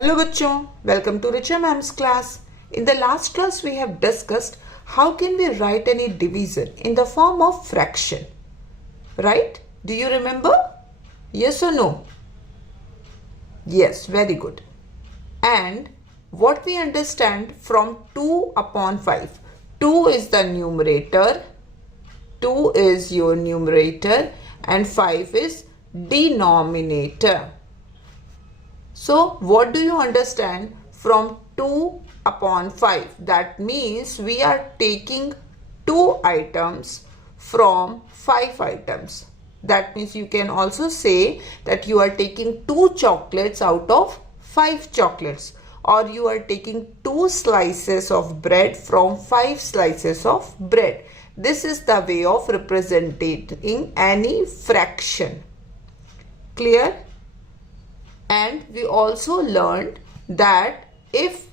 Hello बच्चों, welcome to Richa Ma'am's class. In the last class we have discussed how can we write any division in the form of fraction. Right? Do you remember? Yes or no? Yes, very good. And what we understand from 2 upon 5. 2 is the numerator, 2 is your numerator and 5 is denominator. So what do you understand from 2 upon 5? That means we are taking 2 items from 5 items. That means you can also say that you are taking 2 chocolates out of 5 chocolates, or you are taking 2 slices of bread from 5 slices of bread. This is the way of representing any fraction. Clear? And we also learned that if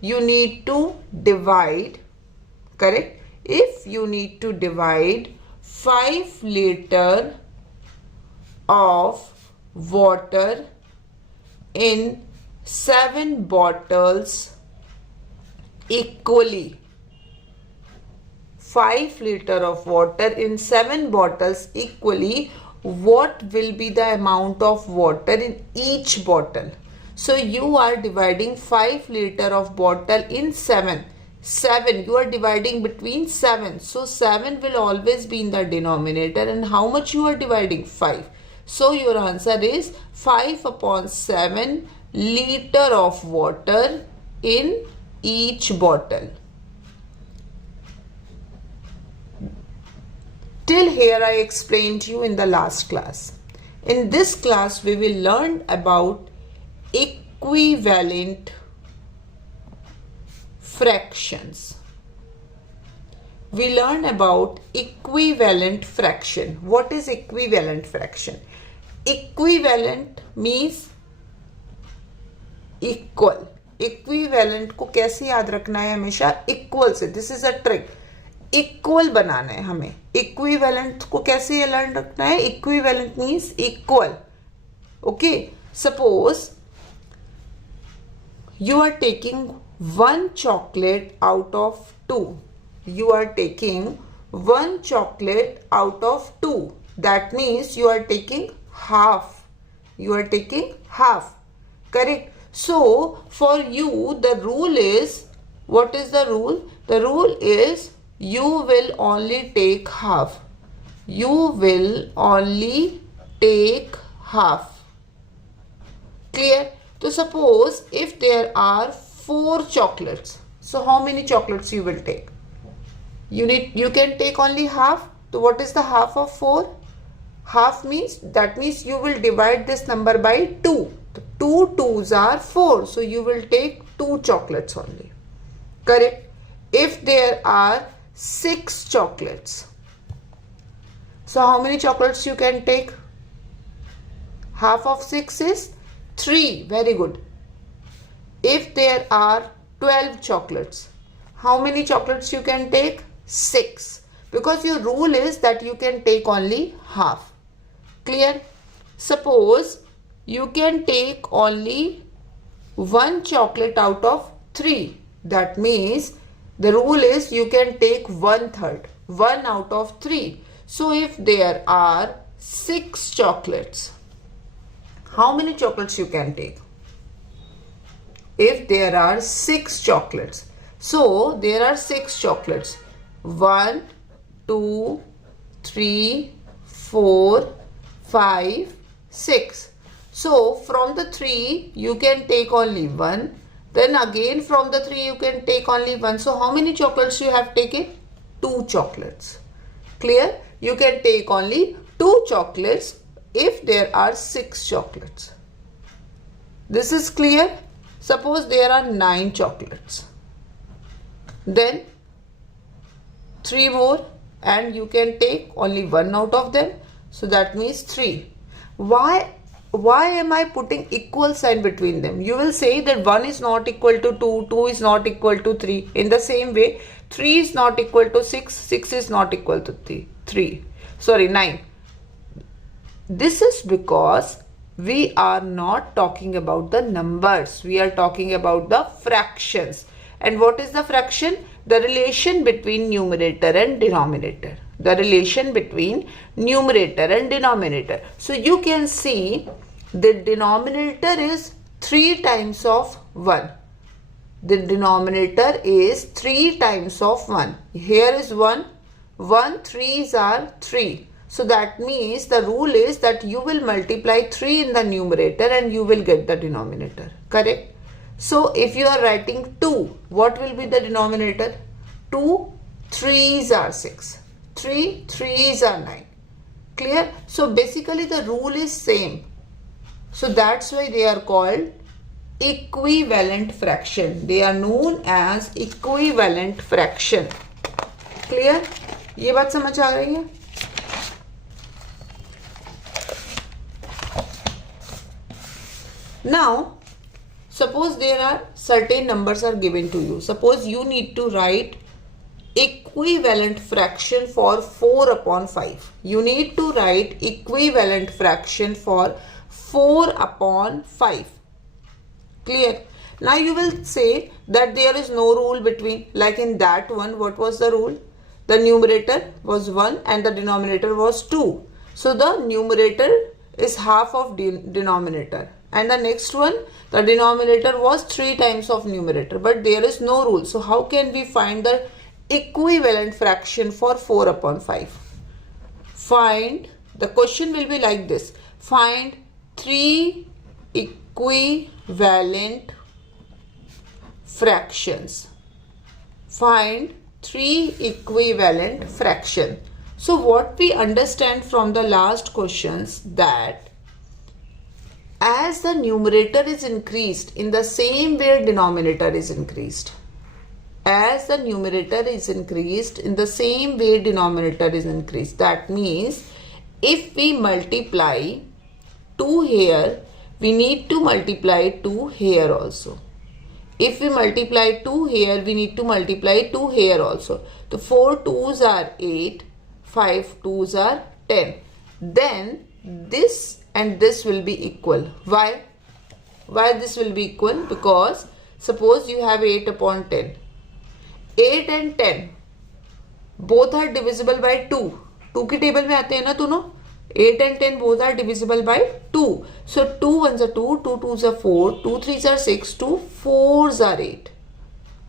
you need to divide, correct? If you need to divide 5 liter of water in 7 bottles equally, 5 liter of water in 7 bottles equally, what will be the amount of water in each bottle? So you are dividing 5 liter of bottle in 7. You are dividing between 7. So 7 will always be in the denominator, and how much you are dividing? 5. So your answer is 5 upon 7 liter of water in each bottle. Till here I explained to you in the last class. In this class we will learn about equivalent fractions. We learn about equivalent fraction. What is equivalent fraction? Equivalent means equal. Equivalent को कैसे याद रखना है? हमेशा equal से. This is a trick. Equal बनाना है हमें. इक्विवेलेंट को कैसे लर्न रखना है? Equivalent means equal. Okay, suppose you are taking 1 chocolate out of 2. You are taking 1 chocolate out of 2. That means you are taking half. You are taking half. Correct? So for you the rule is, what is the rule? The rule is you will only take half. You will only take half. Clear? So suppose if there are 4 chocolates, so how many chocolates you will take? You can take only half. So what is the half of 4? Half means, that means you will divide this number by 2. 2 2s are 4. So you will take 2 chocolates only. Correct? If there are 6 chocolates, so how many chocolates you can take? Half of 6 is 3. Very good. If there are 12 chocolates, how many chocolates you can take? 6. Because your rule is that you can take only half. Clear? Suppose you can take only 1 chocolate out of 3. That means the rule is you can take 1/3, 1 out of 3. So if there are 6 chocolates, how many chocolates you can take? If there are 6 chocolates, so there are 6 chocolates. 1, 2, 3, 4, 5, 6. So from the 3 you can take only 1. Then again from the 3 you can take only 1. So how many chocolates you have taken? 2 chocolates. Clear? You can take only 2 chocolates if there are 6 chocolates. This is clear? Suppose there are 9 chocolates. Then 3 more, and you can take only 1 out of them. So that means 3. Why am I putting equal sign between them? You will say that 1 is not equal to 2, 2 is not equal to 3. In the same way, 3 is not equal to 6, 6 is not equal to 9. This is because We are not talking about the numbers. We are talking about the fractions. And what is the fraction? The relation between numerator and denominator. The relation between numerator and denominator. So you can see the denominator is 3 times of 1. The denominator is 3 times of 1. Here is 1. 1 3s are 3. So that means the rule is that you will multiply 3 in the numerator and you will get the denominator. Correct? So if you are writing 2, what will be the denominator? 2 3s are 6. 3 3s are 9. Clear? So basically the rule is same. So that's why they are called equivalent fraction. They are known as equivalent fraction. Clear? ये बात समझ आ रही है? Now, suppose there are certain numbers are given to you. Suppose you need to write equivalent fraction for 4 upon 5. You need to write equivalent fraction for 4 upon 5. Clear? Now you will say that there is no rule between, like in that one, what was the rule? The numerator was 1 and the denominator was 2. So the numerator is half of denominator. And the next one, the denominator was 3 times of numerator. But there is no rule. So how can we find the equivalent fraction for 4 upon 5? Find, the question will be like this. Find 3 equivalent fractions. Find 3 equivalent fraction. So what we understand from the last questions, that as the numerator is increased, in the same way denominator is increased. As the numerator is increased, in the same way denominator is increased. That means if we multiply 2 here, we need to multiply 2 here also. If we multiply 2 here, we need to multiply 2 here also. So 4 2s are 8, 5 2s are 10. Then this and this will be equal. Why? Why this will be equal? Because suppose you have 8 upon 10. 8 and 10 both are divisible by 2. 2 की table में आते हैं ना दोनों. 8 and 10 both are divisible by 2. So 2 1s are 2, 2 2s are 4, 2 3s are 6, 2 4s are 8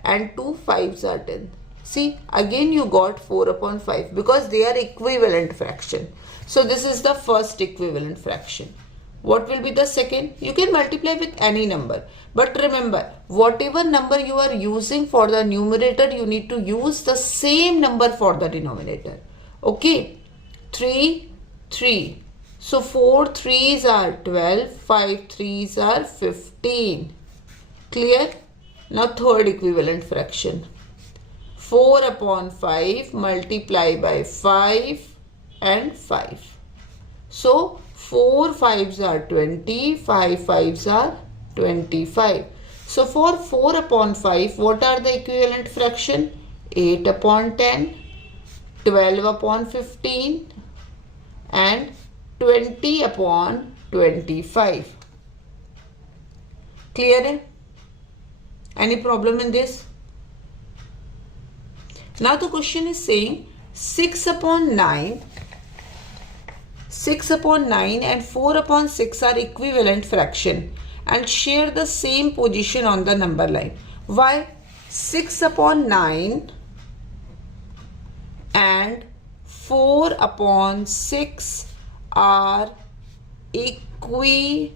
and 2 5s are 10. See, again you got 4 upon 5 because they are equivalent fraction. So this is the first equivalent fraction. What will be the second? You can multiply with any number. But remember, whatever number you are using for the numerator, you need to use the same number for the denominator. Okay, 3 3. So 4 3s are 12, 5 3s are 15. Clear? Now third equivalent fraction. 4 upon 5 multiply by 5 and 5. So 4 5s are 20, 5 5s are 25. So for 4 upon 5, what are the equivalent fraction? 8 upon 10, 12 upon 15 and 20 upon 25. Clear? Any problem in this? Now the question is saying 6 upon 9 and 4 upon 6 are equivalent fraction and share the same position on the number line. Why? 6 upon 9 and 4 upon 6 are equivalent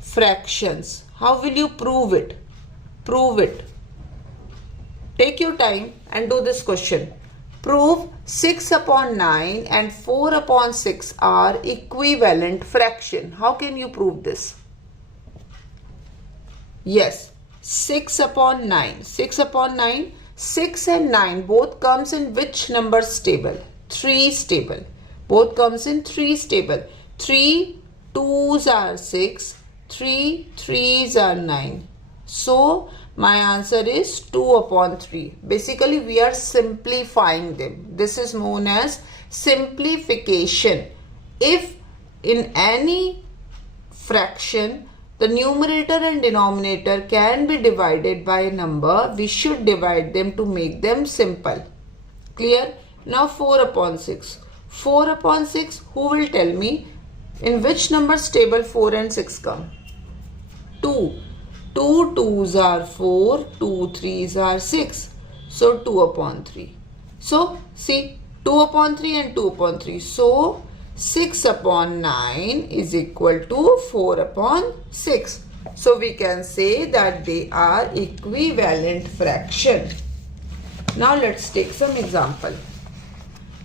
fractions. How will you prove it? Prove it. Take your time and do this question. Prove 6 upon 9 and 4 upon 6 are equivalent fraction. How can you prove this? Yes, 6 upon 9. 6 upon 9. 6 and 9 both comes in which numbers table? 3's table. Both comes in 3's table. 3 2s are 6. 3 3s are 9. So my answer is 2 upon 3. Basically we are simplifying them. This is known as simplification. If in any fraction the numerator and denominator can be divided by a number, we should divide them to make them simple. Clear? Now 4 upon 6. 4 upon 6, who will tell me in which numbers table 4 and 6 come? 2. 2 2s are 4, 2 3s are 6. So 2 upon 3. So see, 2 upon 3 and 2 upon 3. So 6 upon 9 is equal to 4 upon 6. So we can say that they are equivalent fraction. Now let's take some example.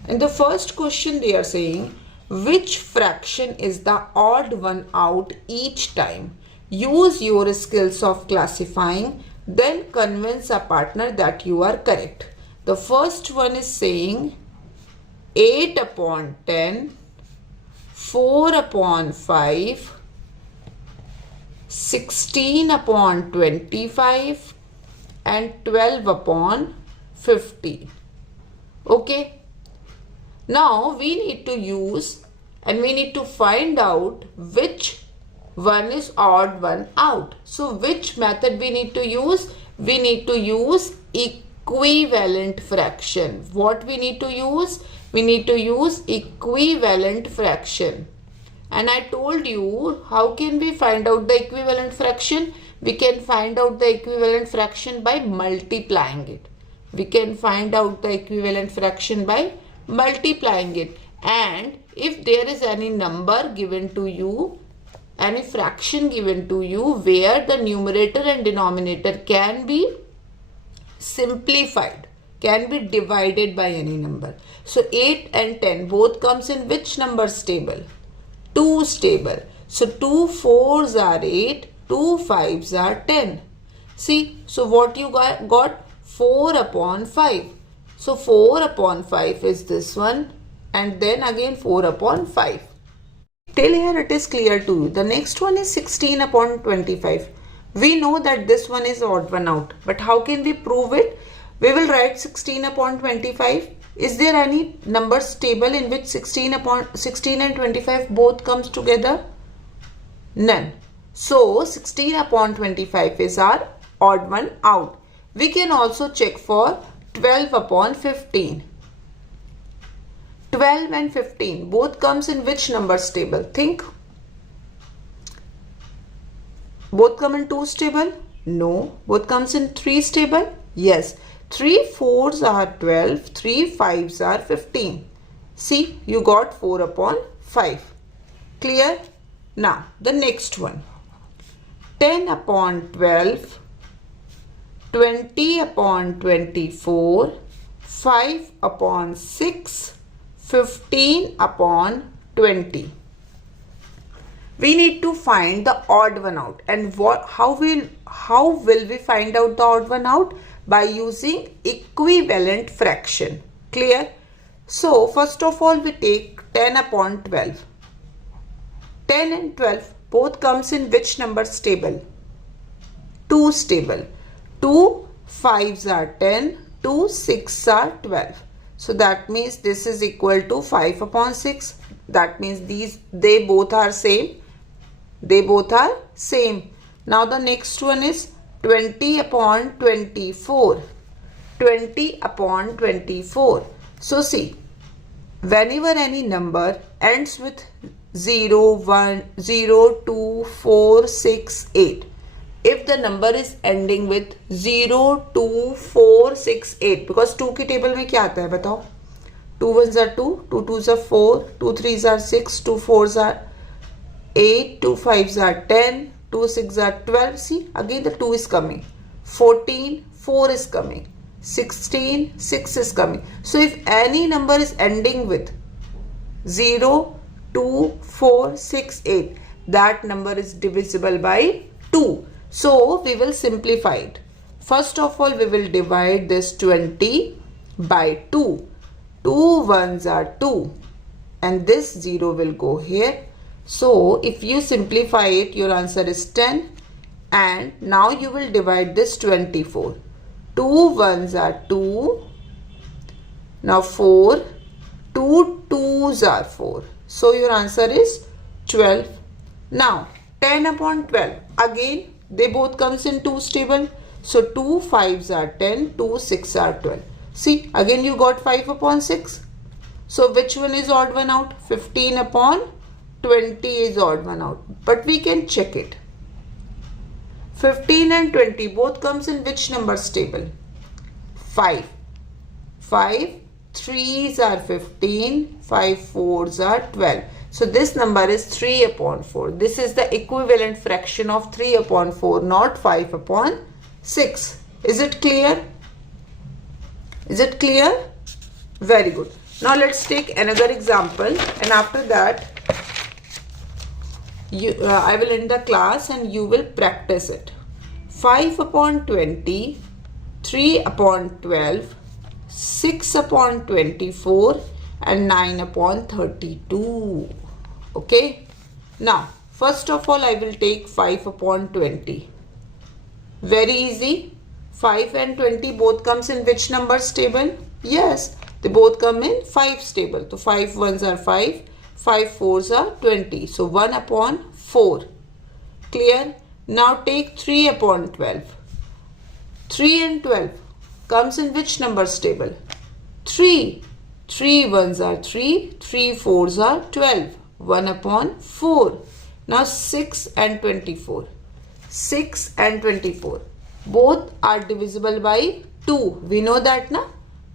In the first question they are saying, which fraction is the odd one out each time? Use your skills of classifying, then convince a partner that you are correct. The first one is saying 8 upon 10, 4 upon 5, 16 upon 25 and 12 upon 50. Okay. Now we need to use and we need to find out which one is odd one out. So which method we need to use? We need to use equivalent fraction. What we need to use? We need to use equivalent fraction. And I told you, how can we find out the equivalent fraction? We can find out the equivalent fraction by multiplying it. We can find out the equivalent fraction by multiplying it. And if there is any number given to you, any fraction given to you where the numerator and denominator can be simplified, can be divided by any number. So 8 and 10 both comes in which numbers table? 2's table. So 2 4s are 8, 2 5s are 10. See, so what you got? 4 upon 5. So 4 upon 5 is this one, and then again 4 upon 5. Till here it is clear to you. The next one is 16 upon 25. We know that this one is odd one out, but how can we prove it? We will write 16 upon 25. Is there any numbers table in which 16 and 25 both comes together? None. So 16 upon 25 is our odd one out. We can also check for 12 upon 15. 12 and 15 both comes in which numbers table? Think. Both come in 2's table? No. Both comes in 3's table? Yes. 3 4s are 12, 3 5s are 15. See, you got 4 upon 5. Clear? Now, the next one. 10 upon 12, 20 upon 24, 5 upon 6, 15 upon 20. We need to find the odd one out. And how will we find out the odd one out? By using equivalent fraction. Clear? So first of all we take 10 upon 12. 10 and 12 both comes in which numbers table? 2's table. 2 5s are 10, 2 6s are 12. So that means this is equal to 5 upon 6. That means they both are same. They both are same. Now the next one is 20 upon 24. 20 upon 24. So see, whenever any number ends with 0, 1, 0, 2, 4, 6, 8. If the number is ending with 0, 2, 4, 6, 8. Because 2 की table में क्या आता है बताओ? 2 1s are 2, 2 2s are 4, 2 3s are 6, 2 4s are 8, 2 5s are 10, 2 6s are 12. See, again the 2 is coming. 14, 4 is coming. 16, 6 is coming. So if any number is ending with 0, 2, 4, 6, 8, that number is divisible by 2. So we will simplify it. First of all, we will divide this 20 by 2. 2 1s are 2 and this 0 will go here. So if you simplify it, your answer is 10. And now you will divide this 24. 2 1s are 2. Now 4. 2 2s are 4. So your answer is 12. Now 10 upon 12. Again they both comes in 2's table. So 2 5s are 10, 2 6 are 12. See, again you got 5 upon 6. So which one is odd one out? 15 upon 20 is odd one out. But we can check it. 15 and 20 both comes in which numbers table? 5. 5 3s are 15, 5 4s are 12. So this number is 3 upon 4. This is the equivalent fraction of 3 upon 4, not 5 upon 6. Is it clear? Is it clear? Very good. Now let's take another example, and after that I will end the class and you will practice it. 5 upon 20, 3 upon 12, 6 upon 24 and 9 upon 32. Okay. Now first of all I will take 5 upon 20. Very easy. 5 and 20 both comes in which numbers table? Yes, they both come in 5's table. So 5 1s are 5, 5 4s are 20. So 1 upon 4. Clear? Now take 3 upon 12. 3 and 12 comes in which numbers table? 3. 3 1s are 3, 3 4s are 12. 1 upon 4. Now 6 and 24. 6 and 24. Both are divisible by 2. We know that na?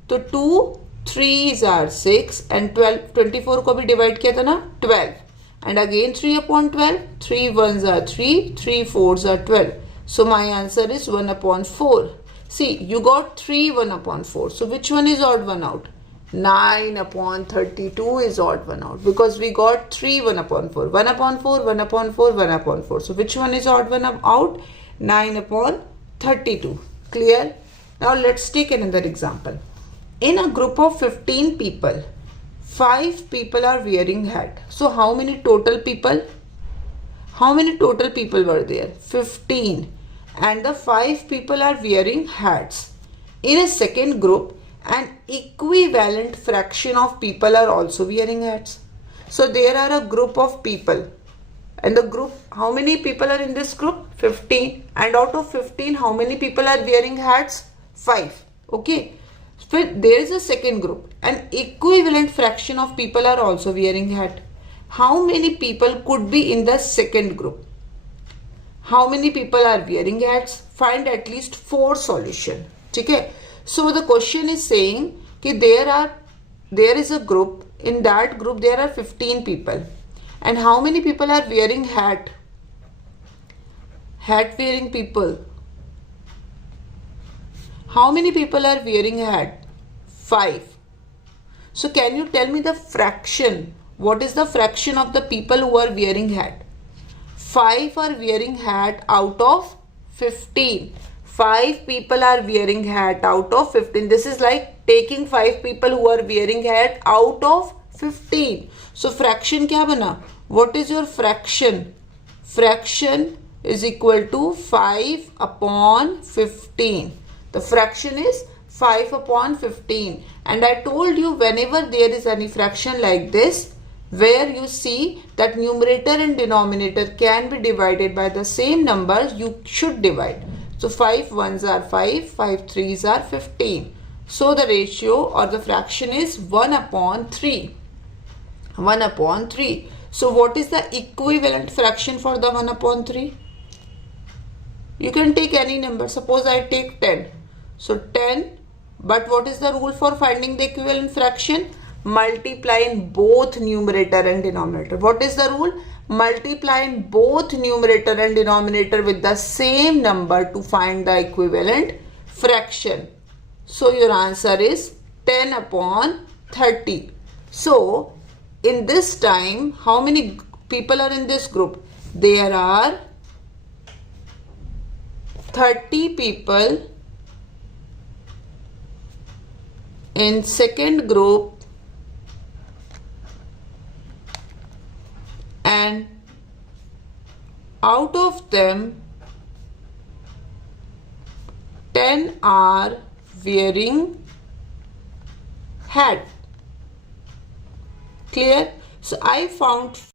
So 2 3s are 6 and 12. 24 को भी divide किया था ना? 12. And again 3 upon 12. 3 1s are 3, 3 4s are 12. So my answer is 1 upon 4. See, you got 3 1 upon 4. So which one is odd one out? 9 upon 32 is odd one out, because we got 3 1 upon 4. 1 upon 4, 1 upon 4, 1 upon 4. So which one is odd one out? 9 upon 32. Clear? Now let's take another example. In a group of 15 people, 5 people are wearing hat. So how many total people? How many total people were there? 15. And the 5 people are wearing hats. In a second group, an equivalent fraction of people are also wearing hats. So there are a group of people. And the group, how many people are in this group? 15. And out of 15, how many people are wearing hats? 5. Okay. So there is a second group. An equivalent fraction of people are also wearing hat. How many people could be in the second group? How many people are wearing hats? Find at least 4 solutions. Okay. So the question is saying that there is a group. In that group there are 15 people. And how many people are wearing hat? Hat wearing people. How many people are wearing hat? 5. So can you tell me the fraction? What is the fraction of the people who are wearing hat? 5 are wearing hat out of 15. 5 people are wearing hat out of 15. This is like taking 5 people who are wearing hat out of 15. So fraction क्या बना? What is your fraction? Fraction is equal to 5 upon 15. The fraction is 5 upon 15. And I told you, whenever there is any fraction like this, where you see that numerator and denominator can be divided by the same numbers, you should divide. So 5 1s are 5, 5 3s are 15. So the ratio or the fraction is 1 upon 3. 1 upon 3. So what is the equivalent fraction for the 1 upon 3? You can take any number. Suppose I take 10. So 10. But what is the rule for finding the equivalent fraction? Multiply in both numerator and denominator. What is the rule? Multiply in both numerator and denominator with the same number to find the equivalent fraction. So your answer is 10 upon 30. So in this time, how many people are in this group? There are 30 people in second group and out of them 10 are wearing hat. Clear? So I found